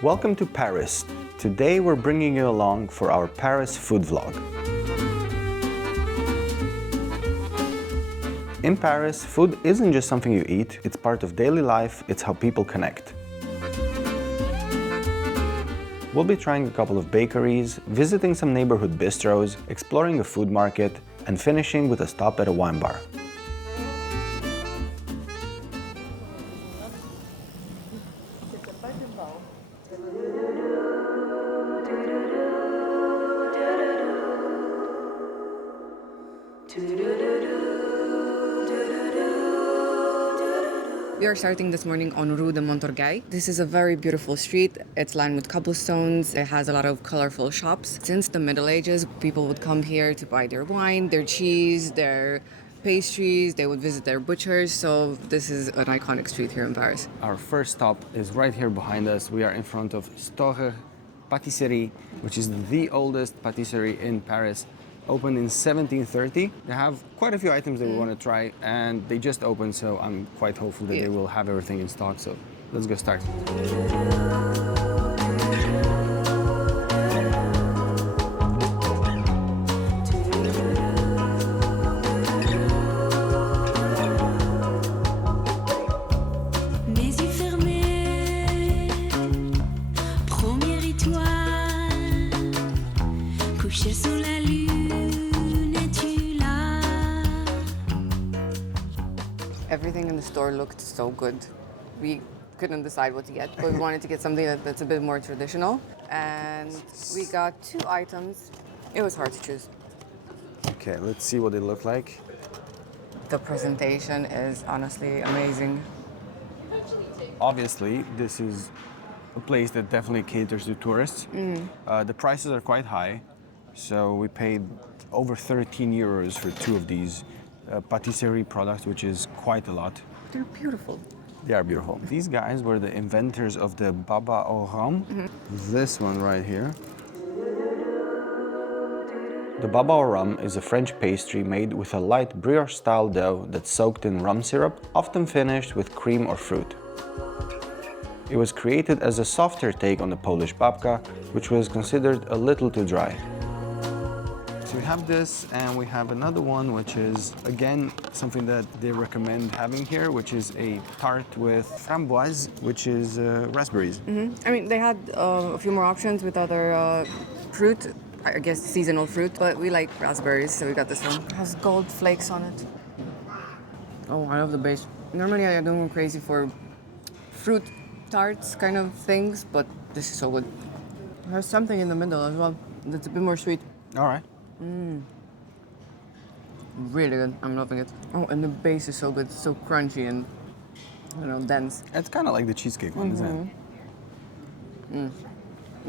Welcome to Paris. Today we're bringing you along for our Paris food vlog. In Paris, food isn't just something you eat, it's part of daily life, it's how people connect. We'll be trying a couple of bakeries, visiting some neighborhood bistros, exploring a food market, and finishing with a stop at a wine bar. We are starting this morning on Rue de Montmartre. This is a very beautiful street. It's lined with cobblestones. It has a lot of colorful shops. Since the Middle Ages, people would come here to buy their wine, their cheese, their pastries. They would visit their butchers. So this is an iconic street here in Paris. Our first stop is right here behind us. We are in front of First Patisserie, which is the oldest patisserie in Paris. Opened in 1730. They have quite a few items that we want to try, and they just opened, so I'm quite hopeful that they will have everything in stock. So let's go start. Everything in the store looked so good. We couldn't decide what to get, but we wanted to get something that's a bit more traditional. And we got 2 items. It was hard to choose. Okay, let's see what they look like. The presentation is honestly amazing. Obviously, this is a place that definitely caters to tourists. The prices are quite high, so we paid over 13 euros for 2 of these patisserie products, which is quite a lot. They're beautiful. They are beautiful. These guys were the inventors of the baba au rhum. This one right here. The baba au rhum is a French pastry made with a light brioche-style dough that's soaked in rum syrup, often finished with cream or fruit. It was created as a softer take on the Polish babka, which was considered a little too dry. So we have this, and we have another one, which is, again, something that they recommend having here, which is a tart with framboise, which is raspberries. I mean, they had a few more options with other fruit, I guess seasonal fruit, but we like raspberries, so we got this one. It has gold flakes on it. Oh, I love the base. Normally I don't go crazy for fruit tarts kind of things, but this is so good. It has something in the middle as well that's a bit more sweet. All right. Really good. I'm loving it. Oh, and the base is so good. It's so crunchy and, dense. It's kind of like the cheesecake one, isn't it?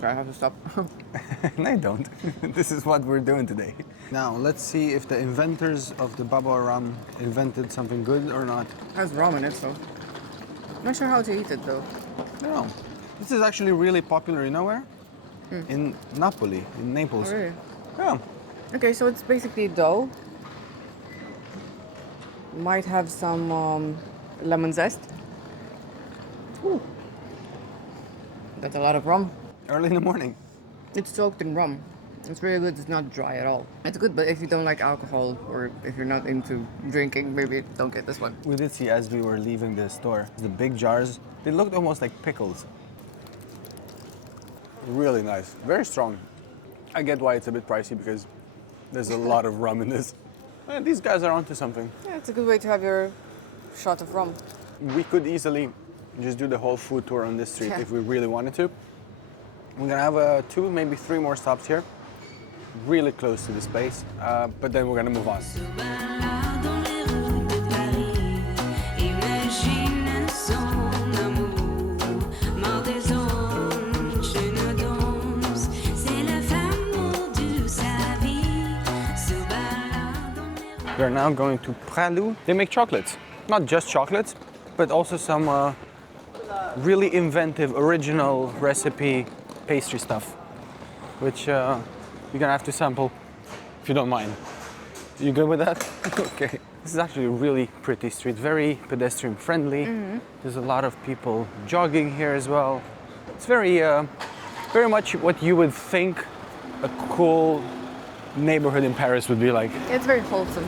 I have to stop. No, don't. This is what we're doing today. Now, let's see if the inventors of the baba au rhum invented something good or not. It has rum in it, so. I'm not sure how to eat it, though. I don't know. This is actually really popular, you know where? In Napoli, in Naples. Oh, really? Yeah. Okay, so it's basically dough. Might have some lemon zest. Ooh. That's a lot of rum. Early in the morning. It's soaked in rum. It's really good. It's not dry at all. It's good, but if you don't like alcohol or if you're not into drinking, maybe don't get this one. We did see as we were leaving the store, the big jars, they looked almost like pickles. Really nice. Very strong. I get why it's a bit pricey because there's a lot of rum in this. And these guys are onto something. Yeah, it's a good way to have your shot of rum. We could easily just do the whole food tour on this street if we really wanted to. We're gonna have 2, maybe 3 more stops here, really close to this place, but then we're gonna move on. We're now going to Praluline. They make chocolates, not just chocolates, but also some really inventive, original recipe pastry stuff, which you're gonna have to sample if you don't mind. You good with that? Okay. This is actually a really pretty street, very pedestrian friendly. There's a lot of people jogging here as well. It's very much what you would think a cool neighborhood in Paris would be like. It's very wholesome.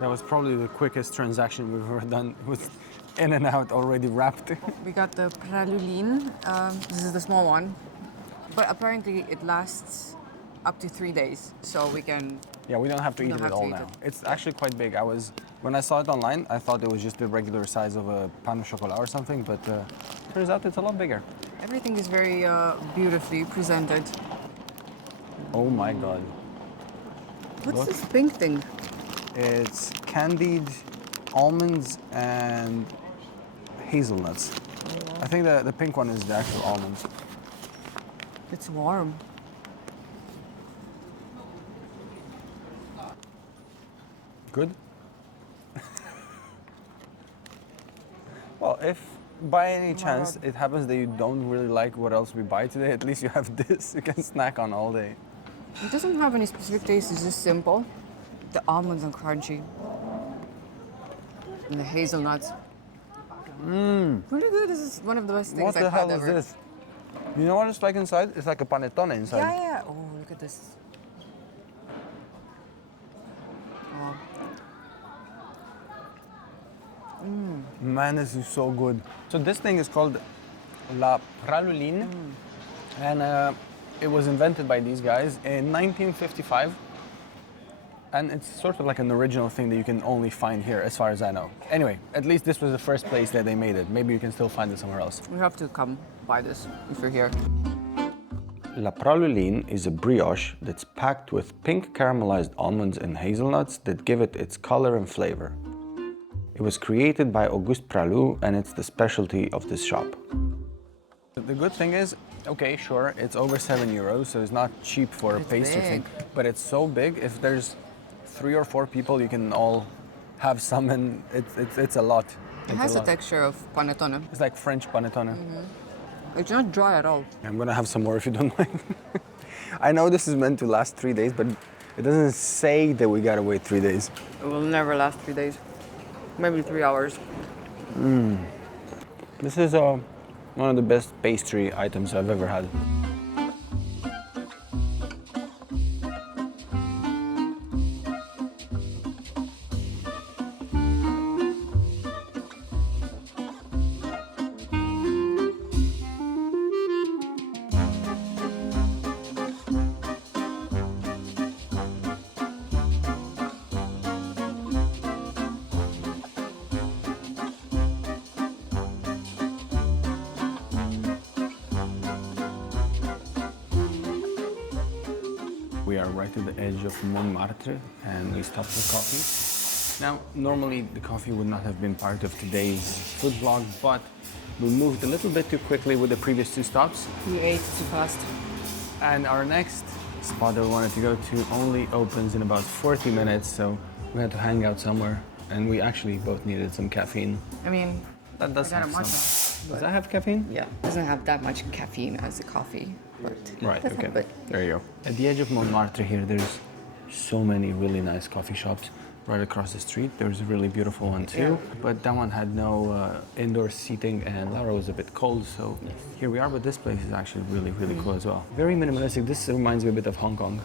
That was probably the quickest transaction we've ever done with in and out already wrapped. We got the Praluline. This is the small one. But apparently it lasts up to 3 days, so we can... Yeah, we don't have to eat it all now. It's actually quite big. When I saw it online, I thought it was just the regular size of a pain au chocolat or something, but turns out it's a lot bigger. Everything is very beautifully presented. Oh my God. What's this pink thing? It's candied almonds and hazelnuts. I think the pink one is the actual almonds. It's warm. Good? Well, if by any chance it happens that you don't really like what else we buy today, at least you have this you can snack on all day. It doesn't have any specific taste, it's just simple. The almonds are crunchy. And the hazelnuts. Pretty good. This is one of the best things I've had ever. What the hell is this? You know what it's like inside? It's like a panettone inside. Yeah. Oh, look at this. Oh. Man, this is so good. So this thing is called La Praluline, and it was invented by these guys in 1955. And it's sort of like an original thing that you can only find here, as far as I know. Anyway, at least this was the first place that they made it. Maybe you can still find it somewhere else. You have to come buy this if you're here. La Praluline is a brioche that's packed with pink caramelized almonds and hazelnuts that give it its color and flavor. It was created by Auguste Pralu, and it's the specialty of this shop. The good thing is, okay, sure, it's over €7, so it's not cheap for a pastry thing, but it's so big. If there's 3 or 4 people, you can all have some, and it's a lot. It has the texture of panettone. It's like French panettone. It's not dry at all. I'm gonna have some more if you don't mind. I know this is meant to last 3 days, but it doesn't say that we gotta wait 3 days. It will never last 3 days. Maybe 3 hours. This is one of the best pastry items I've ever had. We are right at the edge of Montmartre and we stopped for coffee. Now, normally the coffee would not have been part of today's food vlog, but we moved a little bit too quickly with the previous 2 stops. We ate too fast. And our next spot that we wanted to go to only opens in about 40 minutes, so we had to hang out somewhere, and we actually both needed some caffeine. I mean, That does I got have a matcha. some. Does that have caffeine? Yeah, it doesn't have that much caffeine as a coffee, but Right, that's okay. not good. There you go. At the edge of Montmartre here, there's so many really nice coffee shops right across the street. There's a really beautiful one too, but that one had no indoor seating, and Laura was a bit cold, so here we are. But this place is actually really, really cool as well. Very minimalistic. This reminds me a bit of Hong Kong.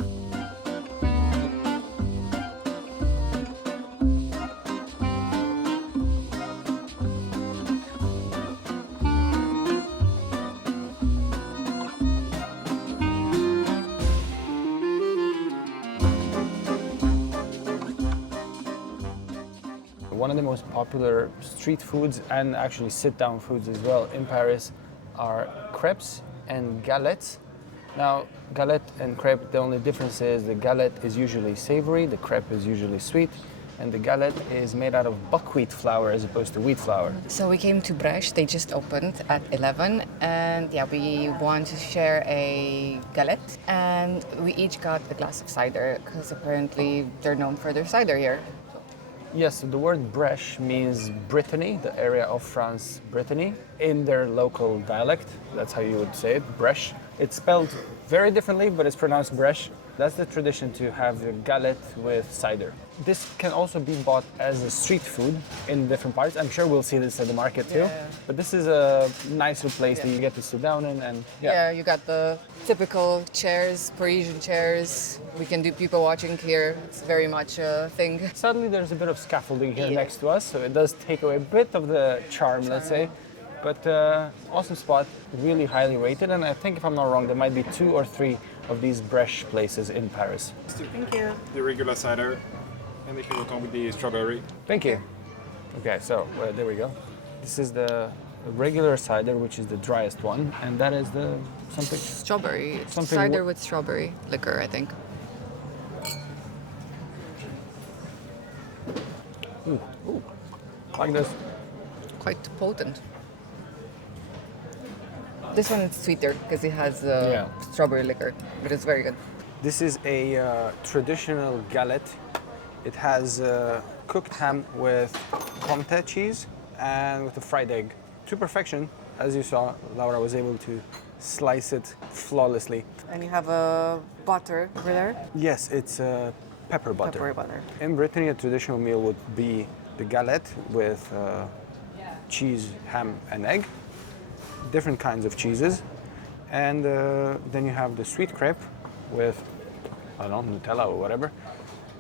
One of the most popular street foods and actually sit-down foods as well in Paris are crepes and galettes. Now, galette and crepe, the only difference is the galette is usually savory, the crepe is usually sweet, and the galette is made out of buckwheat flour as opposed to wheat flour. So we came to Brunch. They just opened at 11, and yeah, we want to share a galette, and we each got a glass of cider because apparently they're known for their cider here. Yes, the word Brèche means Brittany, the area of France, Brittany, in their local dialect. That's how you would say it, Brèche. It's spelled very differently, but it's pronounced Brèche. That's the tradition to have a galette with cider. This can also be bought as a street food in different parts. I'm sure we'll see this at the market too. Yeah. But this is a nicer place that you get to sit down in and Yeah, you got the typical chairs, Parisian chairs. We can do people watching here. It's very much a thing. Sadly, there's a bit of scaffolding here Yeah. next to us, so it does take away a bit of the charm, let's say. But awesome spot, really highly rated, and I think if I'm not wrong, there might be 2 or 3 of these Brèche places in Paris. Thank you. The regular cider, and if you will come with the strawberry. Thank you. Okay, so there we go. This is the regular cider, which is the driest one, and that is the something. Strawberry. Something Cider with strawberry liquor, I think. Like this. Quite potent. This one is sweeter because it has Yeah. strawberry liquor, but it's very good. This is a traditional galette. It has cooked ham with comté cheese and with a fried egg. To perfection, as you saw, Laura was able to slice it flawlessly. And you have a butter over there. Yes, it's pepper butter. Pepper butter. In Brittany, a traditional meal would be the galette with cheese, ham, and egg. Different kinds of cheeses. And then you have the sweet crepe with, I don't know, Nutella or whatever.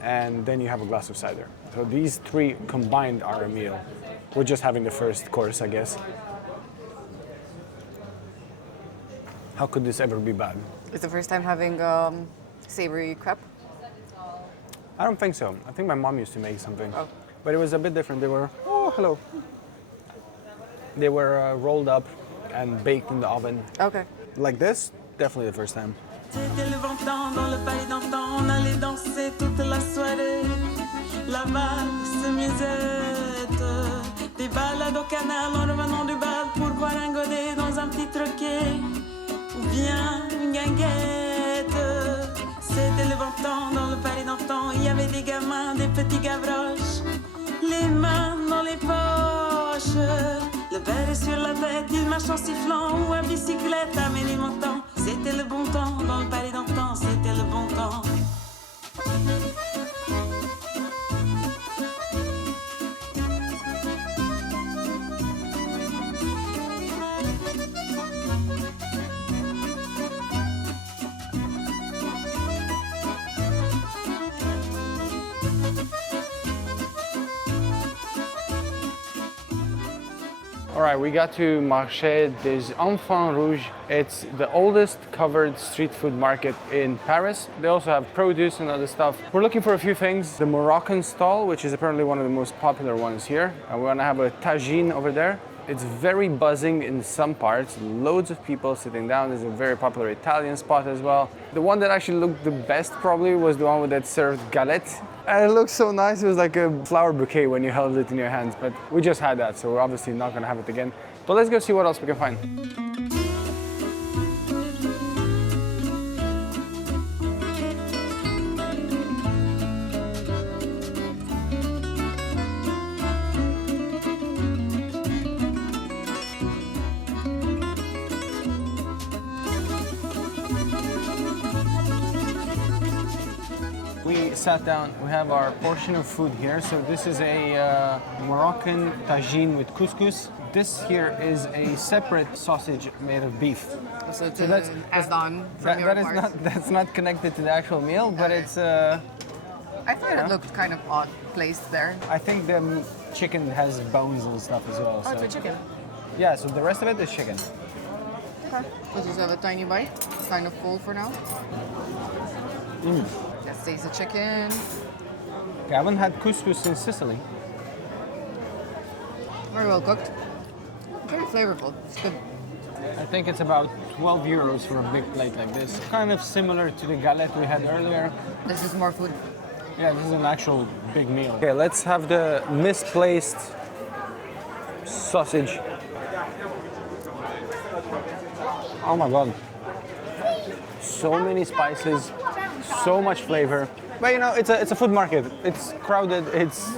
And then you have a glass of cider. So these 3 combined are a meal. We're just having the first course, I guess. How could this ever be bad? It's the first time having savory crepe. I don't think so. I think my mom used to make something. Oh. But it was a bit different. They were, oh, hello. They were rolled up and baked in the oven. Okay. Like this, definitely the first time. C'était le bon temps dans le palais d'antan, on allait danser toute la soirée. La valse musette, des balades au canal en revenant du bal pour boire un godet dans un petit troquet, ou bien une guinguette. C'était le bon temps dans le palais d'antan, il y avait des gamins, des petits gavroches, les mains dans les poches. Le béret sur la tête, il marche en sifflant ou à bicyclette à Ménilmontant. C'était le bon temps dans le palais d'antan, c'était le bon temps. All right, we got to Marche des Enfants Rouges. It's the oldest covered street food market in Paris. They also have produce and other stuff. We're looking for a few things. The Morrocan stall, which is apparently one of the most popular ones here. And we're gonna have a tagine over there. It's very buzzing in some parts, loads of people sitting down. There's a very popular Italian spot as well. The one that actually looked the best probably was the one that served galette. And it looked so nice, it was like a flower bouquet when you held it in your hands. But we just had that, so we're obviously not gonna have it again. But let's go see what else we can find. We sat down, we have our portion of food here. So this is a Moroccan tagine with couscous. This here is a separate sausage made of beef. So it's that's- passed on from your That is part. that's not connected to the actual meal, but it's I thought it looked kind of odd placed there. I think the chicken has bones and stuff as well. Oh, it's so- a chicken. Yeah, so the rest of it is chicken. Okay. Let's just have a tiny bite. Kind of full for now. Let's taste the chicken. Okay, I haven't had couscous in Sicily. Very well cooked. Very flavorful. It's good. I think it's about 12 euros for a big plate like this. Kind of similar to the galette we had earlier. This is more food. Yeah, this is an actual big meal. Okay, let's have the misplaced sausage. Oh my god. So many spices, So much flavor. But you know, it's a food market. It's crowded, it's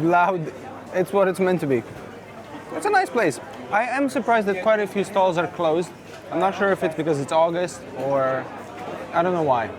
loud, it's what it's meant to be. It's a nice place. I am surprised that quite a few stalls are closed. I'm not sure if it's because it's August or I don't know why.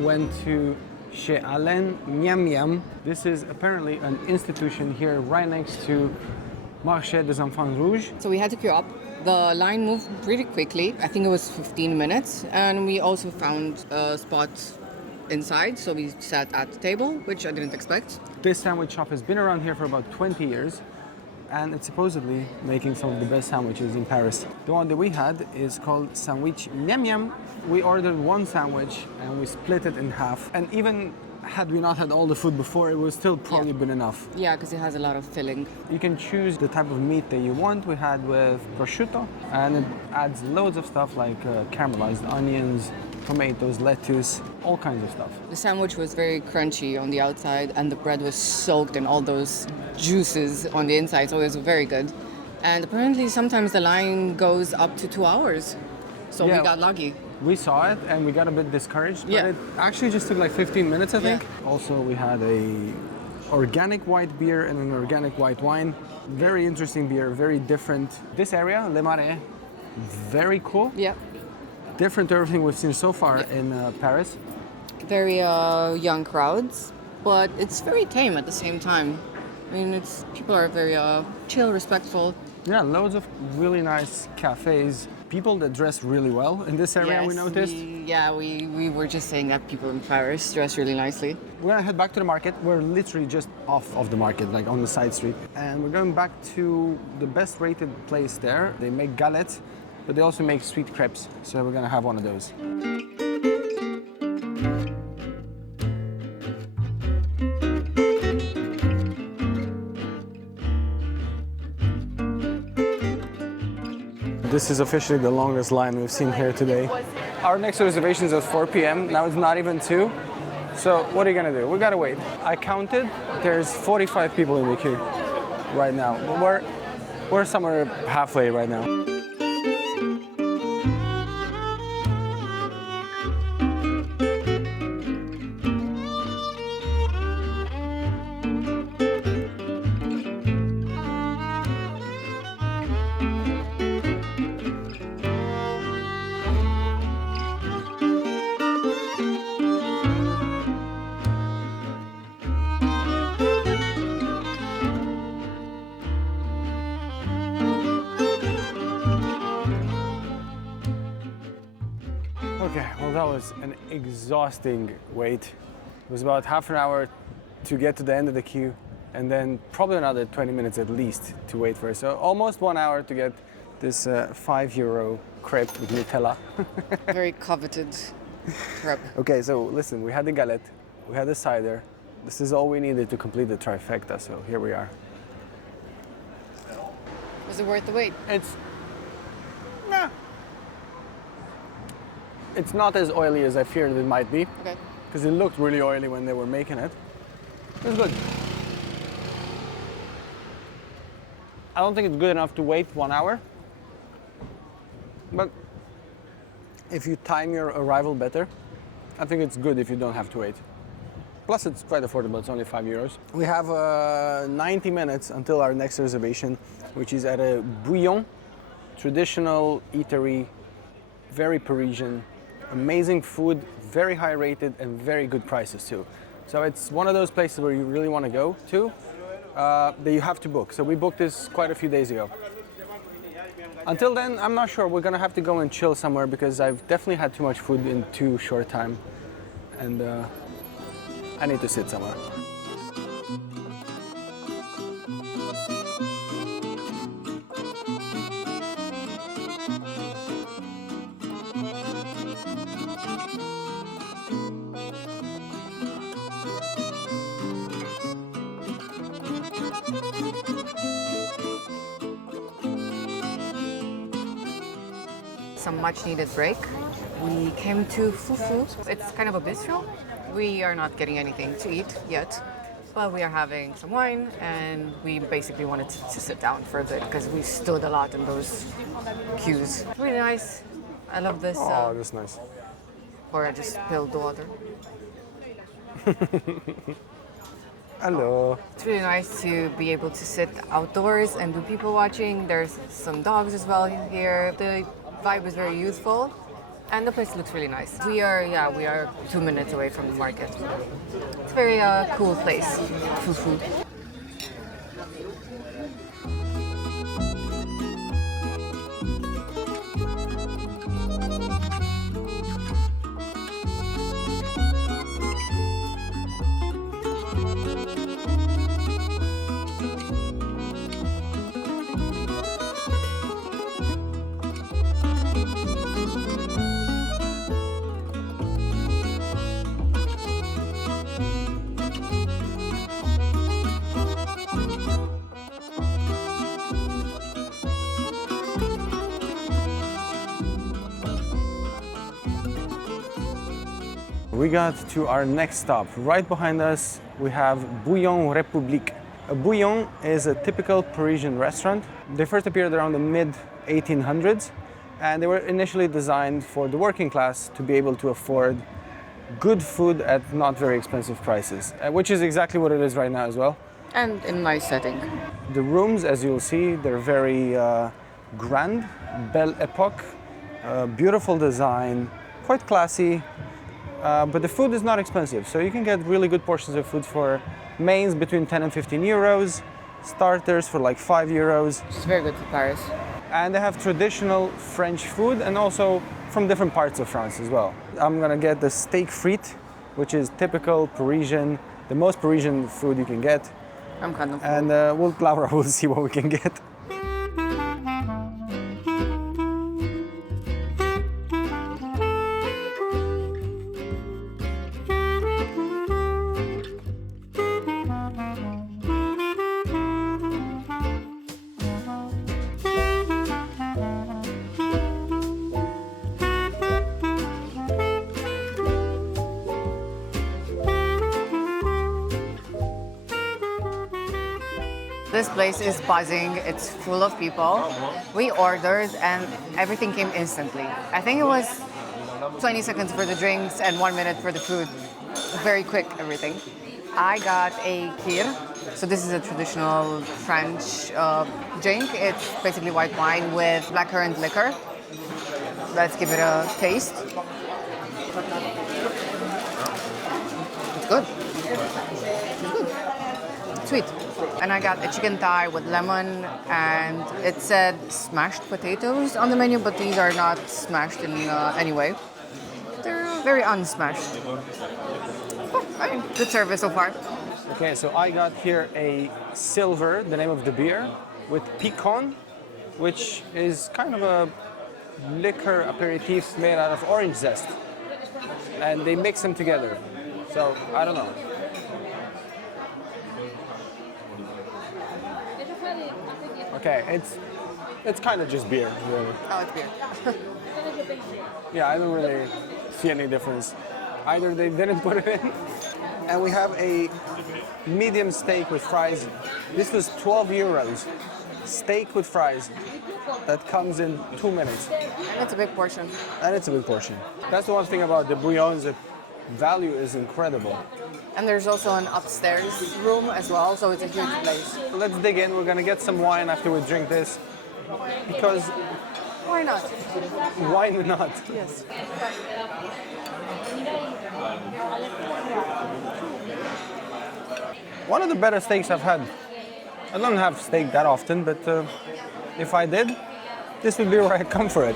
Went to Chez Alain Miam Miam. This is apparently an institution here right next to Marche des Enfants Rouges. So we had to queue up. The line moved pretty quickly. I think it was 15 minutes. And we also found a spot inside, so we sat at the table, which I didn't expect. This sandwich shop has been around here for about 20 years and it's supposedly making some of the best sandwiches in Paris. The one that we had is called Sandwich Miam Miam. We ordered one sandwich and we split it in half. And even had we not had all the food before, it would still probably been enough. Yeah, because it has a lot of filling. You can choose the type of meat that you want. We had with prosciutto, and it adds loads of stuff like caramelized onions, tomatoes, lettuce, all kinds of stuff. The sandwich was very crunchy on the outside and the bread was soaked in all those juices on the inside, so it was very good. And apparently sometimes the line goes up to 2 hours, so we got lucky. We saw it and we got a bit discouraged, but Yeah. it actually just took like 15 minutes, I think. Yeah. Also, we had a organic white beer and an organic white wine. Very interesting beer, very different. This area, Le Marais, very cool. Yeah, Different to everything we've seen so far in Paris. very young crowds, but it's very tame at the same time. I mean, people are very chill, respectful. Yeah, loads of really nice cafes. People that dress really well in this area, we noticed. We were just saying that people in Paris dress really nicely. We're gonna head back to the market. We're literally just off of the market, like on the side street. And we're going back to the best rated place there. They make galettes, but they also make sweet crepes. So we're gonna have one of those. This is officially the longest line we've seen here today. Our next reservation is at 4 p.m. Now it's not even 2. So what are you gonna do? We gotta wait. I counted, there's 45 people in the queue right now. We're somewhere halfway right now. Okay, well that was an exhausting wait. It was about half an hour to get to the end of the queue and then probably another 20 minutes at least to wait for it. So almost 1 hour to get this €5 crepe with Nutella. Very coveted crepe. Okay, so listen, we had the galette, we had the cider. This is all we needed to complete the trifecta, so here we are. Was it worth the wait? It's not as oily as I feared it might be. Okay. Because it looked really oily when they were making it. It was good. I don't think it's good enough to wait 1 hour. But if you time your arrival better, I think it's good if you don't have to wait. Plus it's quite affordable, it's only €5. We have 90 minutes until our next reservation, which is at a Bouillon, traditional eatery, very Parisian. Amazing food, very high rated and very good prices too. So it's one of those places where you really want to go to that you have to book. So we booked this quite a few days ago. Until then, I'm not sure. We're gonna have to go and chill somewhere because I've definitely had too much food in too short time. And I need to sit somewhere. Some much needed break. We came to Fufu. It's kind of a bistro. We are not getting anything to eat yet, but we are having some wine and we basically wanted to sit down for a bit because we stood a lot in those queues. Really nice. I love this. Oh, that's nice. Or I just spilled the water. Hello. It's really nice to be able to sit outdoors and do people watching. There's some dogs as well here. The vibe is very youthful and the place looks really nice. We are 2 minutes away from the market. It's a very cool place. Fufu. We got to our next stop. Right behind us, we have Bouillon République. A Bouillon is a typical Parisian restaurant. They first appeared around the mid-1800s, and they were initially designed for the working class to be able to afford good food at not very expensive prices, which is exactly what it is right now as well. And in a nice setting. The rooms, as you'll see, they're very grand, Belle Epoque, beautiful design, quite classy. But the food is not expensive, so you can get really good portions of food for mains between 10 and 15 euros, starters for like 5 euros. It's very good for Paris. And they have traditional French food and also from different parts of France as well. I'm gonna get the steak frite, which is typical Parisian, the most Parisian food you can get. I'm kind of full. And Laura will see what we can get. This place is buzzing, it's full of people. We ordered and everything came instantly. I think it was 20 seconds for the drinks and 1 minute for the food. Very quick, everything. I got a kir. So this is a traditional French drink. It's basically white wine with blackcurrant liquor. Let's give it a taste. It's good. It's good. Sweet. And I got a chicken thigh with lemon, and it said smashed potatoes on the menu, but these are not smashed in any way. They're very unsmashed. Oh, I mean, good service so far. Okay, so I got here a silver, the name of the beer, with picon, which is kind of a liquor aperitif made out of orange zest. And they mix them together. So, I don't know. Okay, it's kind of just beer, really. Oh, it's beer. Yeah, I don't really see any difference. Either they didn't put it in, and we have a medium steak with fries. This was 12 euros. Steak with fries. That comes in 2 minutes. And it's a big portion. And it's a big portion. That's the one thing about the bouillons, the value is incredible. And there's also an upstairs room as well, so it's a huge place. Let's dig in. We're gonna get some wine after we drink this. Because Why not? why not? Yes. One of the better steaks I've had I don't have steak that often, but if I did, this would be where I come for it.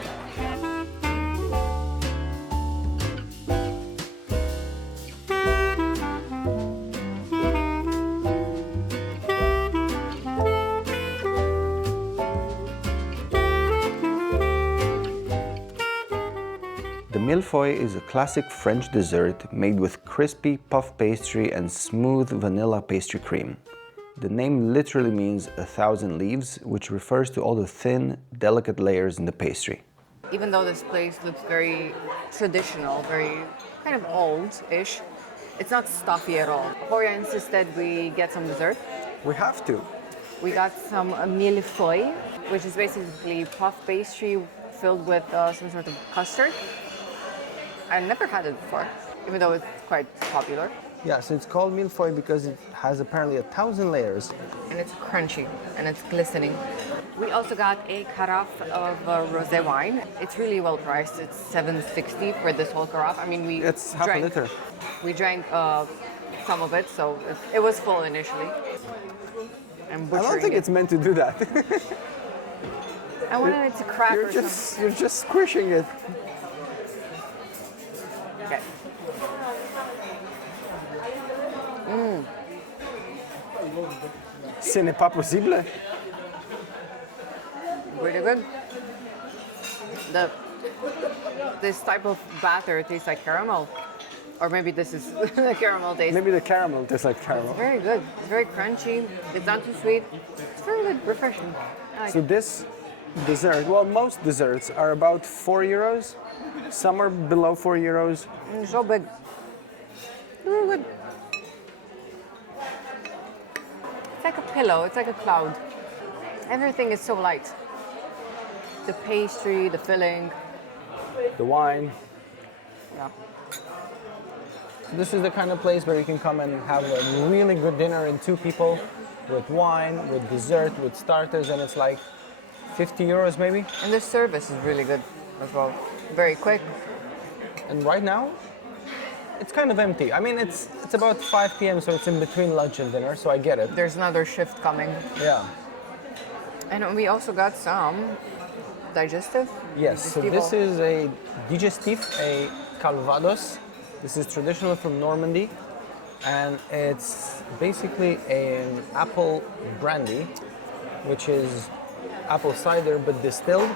The millefeuille is a classic French dessert made with crispy puff pastry and smooth vanilla pastry cream. The name literally means 1,000 leaves, which refers to all the thin, delicate layers in the pastry. Even though this place looks very traditional, very kind of old-ish, it's not stuffy at all. Horia insisted we get some dessert. We have to. We got some millefeuille, which is basically puff pastry filled with some sort of custard. I never had it before, even though it's quite popular. Yeah, so it's called millefeuille because it has apparently 1,000 layers. And it's crunchy and it's glistening. We also got a carafe of rosé wine. It's really well priced. It's $7.60 for this whole carafe. I mean, It's half a liter. We drank some of it, so it was full initially. I don't think it's meant to do that. I wanted it to crack or something. You're just squishing it. Okay. Ce n'est pas possible. Really good. This type of batter tastes like caramel. Or maybe this is the caramel taste. Maybe the caramel tastes like caramel. Very good. It's very crunchy. It's not too sweet. It's very good, refreshing. I like So it. this dessert, well, most desserts are about 4 euros. Some are below 4 euros. It's so big. Really good. It's like a pillow. It's like a cloud. Everything is so light. The pastry, the filling. The wine. Yeah. This is the kind of place where you can come and have a really good dinner in 2 people with wine, with dessert, with starters, and it's like 50 euros maybe. And the service is really good as well. Very quick. And right now, it's kind of empty. I mean, it's about 5 p.m., so it's in between lunch and dinner, so I get it. There's another shift coming. Yeah. And we also got some digestive. Yes, so Digestivo. this is a digestif, a calvados. This is traditional from Normandy, and it's basically an apple brandy, which is apple cider but distilled.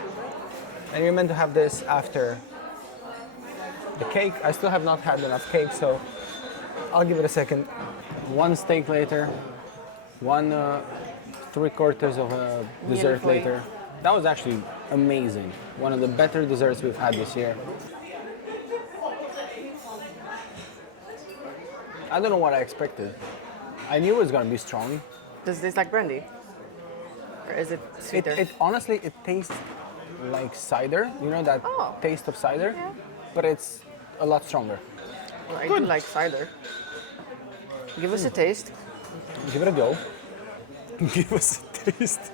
And you're meant to have this after the cake. I still have not had enough cake, so I'll give it a second. 1 steak later, 1 3/4 of a dessert Millefeuille. later. That was actually amazing. One of the better desserts we've had this year. I don't know what I expected. I knew it was gonna be strong. Does it taste like brandy? Or is it sweeter? It honestly, it tastes like cider. You know that Oh. taste of cider? Yeah. But it's a lot stronger. Well, I do like cider. Give us a taste. Give it a go. Give us a taste.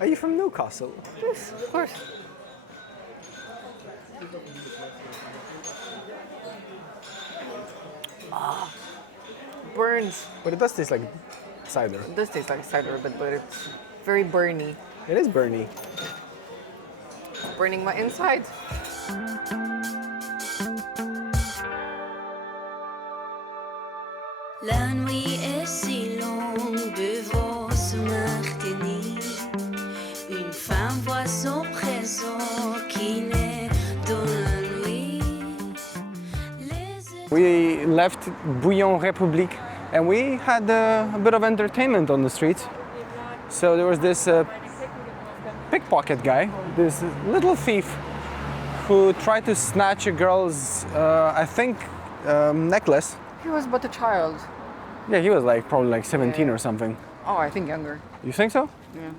Are you from Newcastle? Yes, of course. Burns. But it does taste like cider. It does taste like cider a bit, but it's very burny. It is burny. Burning my inside. La nuit est si longue devant ce martini. Une femme voit son présent qui naît dans la nuit. We left Bouillon Republic and we had a bit of entertainment on the streets. So there was this pickpocket guy, this little thief who tried to snatch a girl's, I think, necklace. He was but a child. Yeah, he was probably like 17 or something. Oh, I think younger. You think so? Yeah.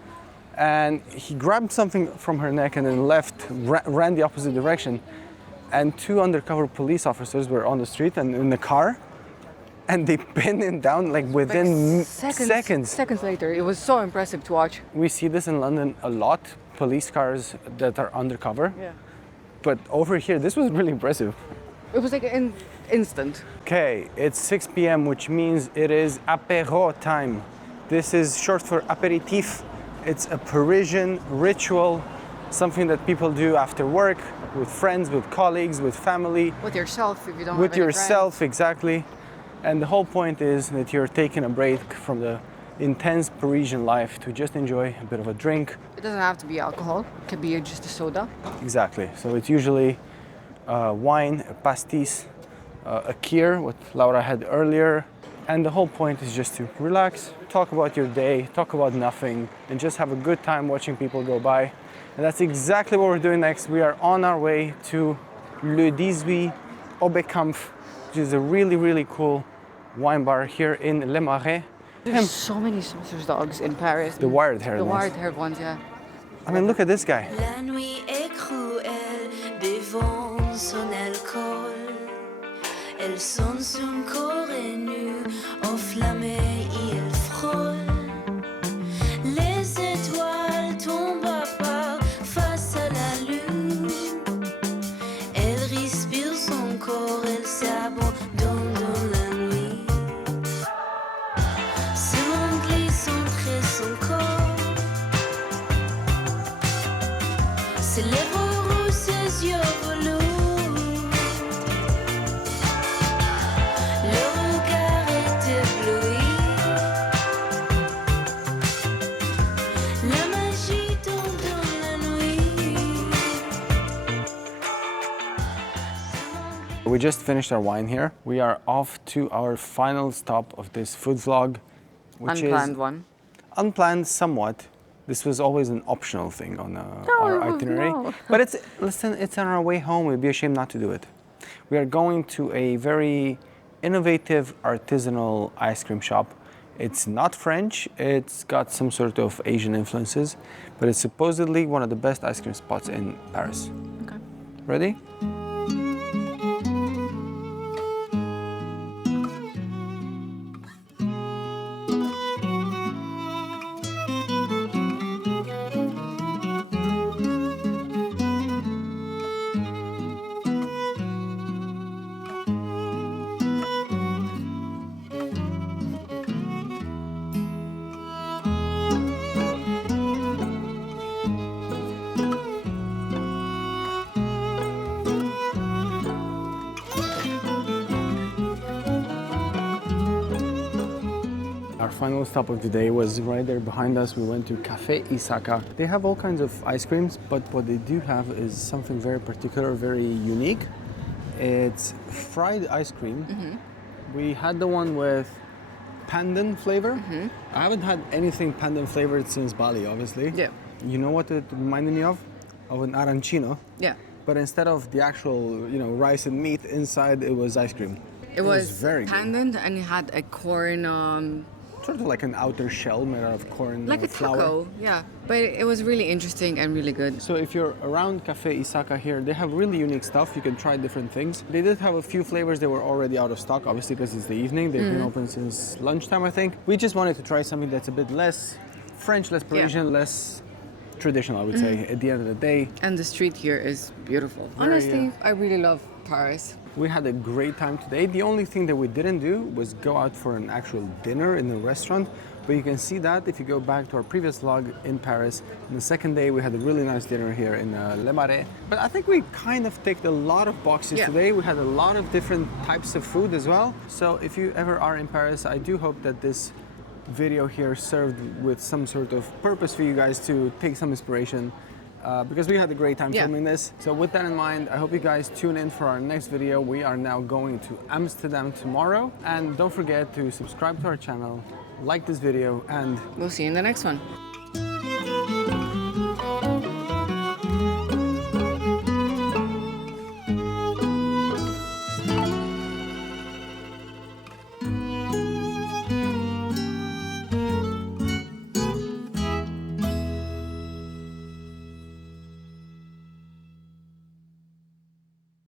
And he grabbed something from her neck and then left, ran the opposite direction. And 2 undercover police officers were on the street and in the car, and they pinned him down within seconds. Seconds later. It was so impressive to watch. We see this in London a lot, police cars that are undercover. Yeah. But over here, this was really impressive. It was like instant. Okay, it's 6 p.m., which means it is Apéro time. This is short for apéritif. It's a Parisian ritual, something that people do after work, with friends, with colleagues, with family. With yourself, if you don't With have any yourself, exactly. And the whole point is that you're taking a break from the intense Parisian life to just enjoy a bit of a drink. It doesn't have to be alcohol. It could be just a soda. Exactly. So it's usually wine, a pastis, a kir, what Laura had earlier. And the whole point is just to relax, talk about your day, talk about nothing, and just have a good time watching people go by. And that's exactly what we're doing next. We are on our way to Le 18 Aubekampf, which is a really, really cool wine bar here in Le Marais. There's so many sausage dogs in Paris. The wired-haired ones. The wired-haired ones, yeah. I mean, look at this guy. La nuit est cruelle, buvons son alcool. Elle sonne son corps est nu, enflammé, il frôle. Les étoiles tombent à part face à la lune. Elle respire son corps, elle s'abandonne dans la nuit. Son glisse entre son corps. Ses lèvres rouges, ses yeux velours. We just finished our wine here. We are off to our final stop of this food vlog, which Unplanned is one. unplanned somewhat. This was always an optional thing on our itinerary. no. But it's on our way home. We'd be ashamed not to do it. We are going to a very innovative artisanal ice cream shop. It's not French. It's got some sort of Asian influences, but it's supposedly one of the best ice cream spots in Paris. Okay. Ready? Our final stop of the day was right there behind us. We went to Café Isaka. They have all kinds of ice creams, but what they do have is something very particular, very unique. It's fried ice cream. We had the one with pandan flavor. I haven't had anything pandan flavored since Bali, obviously. Yeah. You know what it reminded me of? Of an arancino. Yeah. But instead of the actual, rice and meat inside, it was ice cream. It was very good. pandan and it had a corn, Sort of like an outer shell made out of corn like a flour. taco, yeah. But it was really interesting and really good. So if you're around Café Isaka here, they have really unique stuff. You can try different things. They did have a few flavors that were already out of stock, obviously because it's the evening. They've been open since lunchtime, I think. We just wanted to try something that's a bit less French, less Parisian, less traditional, I would say, at the end of the day. And the street here is beautiful. Very, Honestly, I really love Paris. We had a great time today. The only thing that we didn't do was go out for an actual dinner in the restaurant. But you can see that if you go back to our previous vlog in Paris. On the second day, we had a really nice dinner here in Le Marais. But I think we kind of ticked a lot of boxes today. We had a lot of different types of food as well. So if you ever are in Paris, I do hope that this video here served with some sort of purpose for you guys to take some inspiration. Because we had a great time filming this. So with that in mind, I hope you guys tune in for our next video. We are now going to Amsterdam tomorrow. And don't forget to subscribe to our channel, like this video, and We'll see you in the next one.